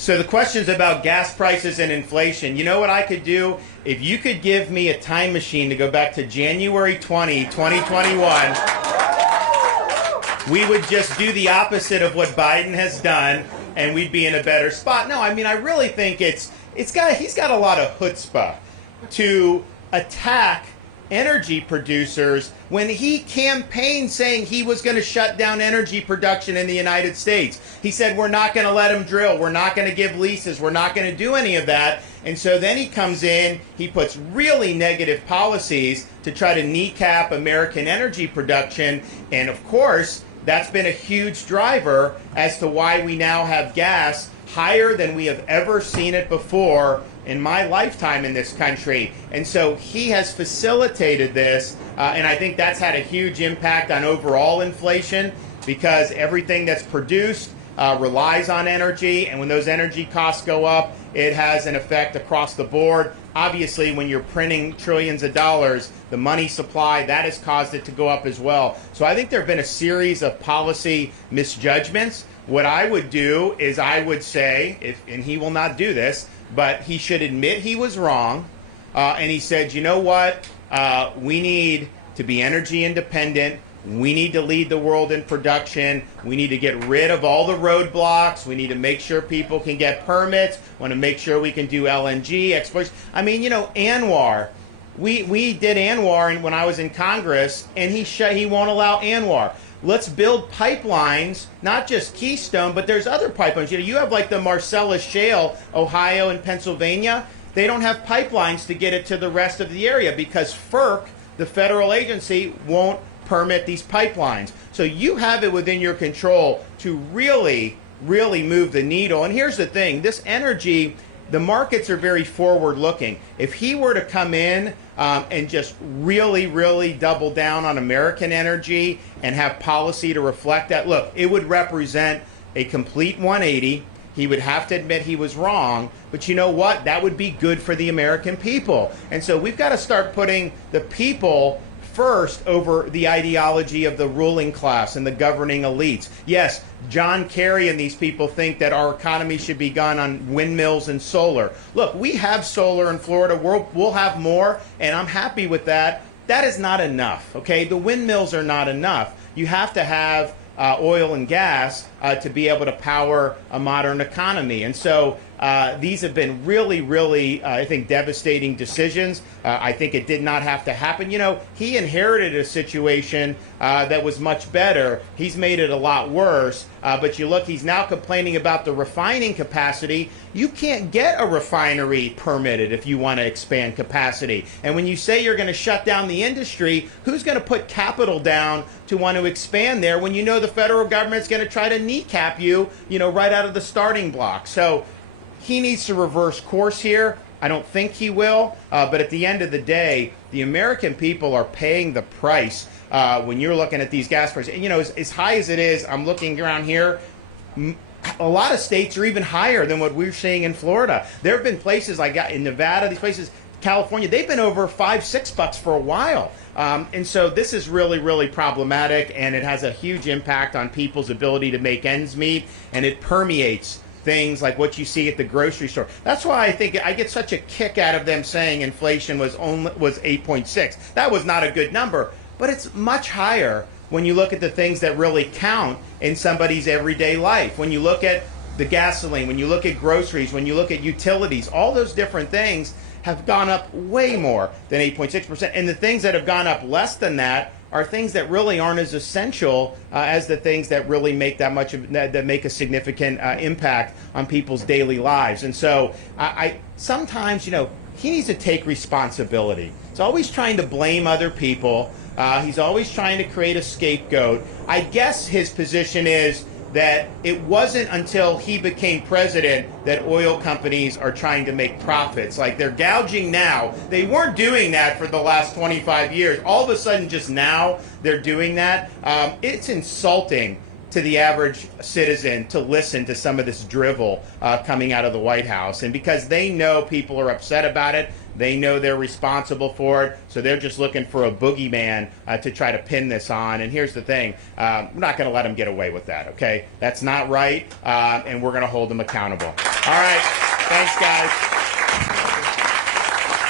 So the question is about gas prices and inflation. You know what I could do? If you could give me a time machine to go back to January 2021, we would just do the opposite of what Biden has done, and we'd be in a better spot. No, I mean, I really think he's got a lot of chutzpah to attack energy producers when he campaigned saying he was going to shut down energy production in the United States. He said, we're not going to let them drill. We're not going to give leases. We're not going to do any of that. And so then he comes in, he puts really negative policies to try to kneecap American energy production. And of course, that's been a huge driver as to why we now have gas higher than we have ever seen it before in my lifetime in this country. And so he has facilitated this, and I think that's had a huge impact on overall inflation because everything that's produced relies on energy, and when those energy costs go up, it has an effect across the board. Obviously, when you're printing trillions of dollars, the money supply, that has caused it to go up as well. So I think there have been a series of policy misjudgments. What I would do is I would say, and he will not do this, but he should admit he was wrong. And he said, you know what? We need to be energy independent. We need to lead the world in production. We need to get rid of all the roadblocks. We need to make sure people can get permits. We want to make sure we can do LNG exploration. I mean, you know, ANWR. We did ANWR when I was in Congress, and he won't allow ANWR. Let's build pipelines, not just Keystone, but there's other pipelines. You know, you have like the Marcellus Shale, Ohio and Pennsylvania. They don't have pipelines to get it to the rest of the area because FERC, the federal agency, won't permit these pipelines. So you have it within your control to really, really move the needle. And here's the thing, this energy, the markets are very forward-looking. If he were to come in and just really, really double down on American energy and have policy to reflect that, look, it would represent a complete 180. He would have to admit he was wrong. But you know what? That would be good for the American people. And so we've got to start putting the people first over the ideology of the ruling class and the governing elites. Yes, John Kerry and these people think that our economy should be gone on windmills and solar. Look, we have solar in Florida. We'll have more, and I'm happy with that. That is not enough, okay? The windmills are not enough. You have to have oil and gas to be able to power a modern economy. And so these have been really, really, I think, devastating decisions. I think it did not have to happen. You know, he inherited a situation that was much better. He's made it a lot worse. But you look, he's now complaining about the refining capacity. You can't get a refinery permitted if you want to expand capacity. And when you say you're going to shut down the industry, who's going to put capital down to want to expand there when you know the federal government's going to try to kneecap you, right out of the starting block? So he needs to reverse course here. I don't think he will, but at the end of the day, the American people are paying the price when you're looking at these gas prices. And, as high as it is, I'm looking around here, a lot of states are even higher than what we're seeing in Florida. There have been places like in Nevada, these places, California, they've been over $5-6 for a while. And so this is really, really problematic, and it has a huge impact on people's ability to make ends meet, and it permeates things like what you see at the grocery store. That's why I think I get such a kick out of them saying inflation was 8.6. That was not a good number, but it's much higher when you look at the things that really count in somebody's everyday life. When you look at the gasoline, when you look at groceries, when you look at utilities, all those different things have gone up way more than 8.6%. And the things that have gone up less than that are things that really aren't as essential as the things that really make that make a significant impact on people's daily lives. And so I sometimes, he needs to take responsibility. He's always trying to blame other people. He's always trying to create a scapegoat. I guess his position is that it wasn't until he became president that oil companies are trying to make profits. Like, they're gouging now. They weren't doing that for the last 25 years. All of a sudden, just now, they're doing that. It's insulting to the average citizen to listen to some of this drivel coming out of the White House. And because they know people are upset about it, They know they're responsible for it, so they're just looking for a boogeyman to try to pin this on. And here's the thing, we're not going to let them get away with that, okay? That's not right, and we're going to hold them accountable. All right, thanks, guys.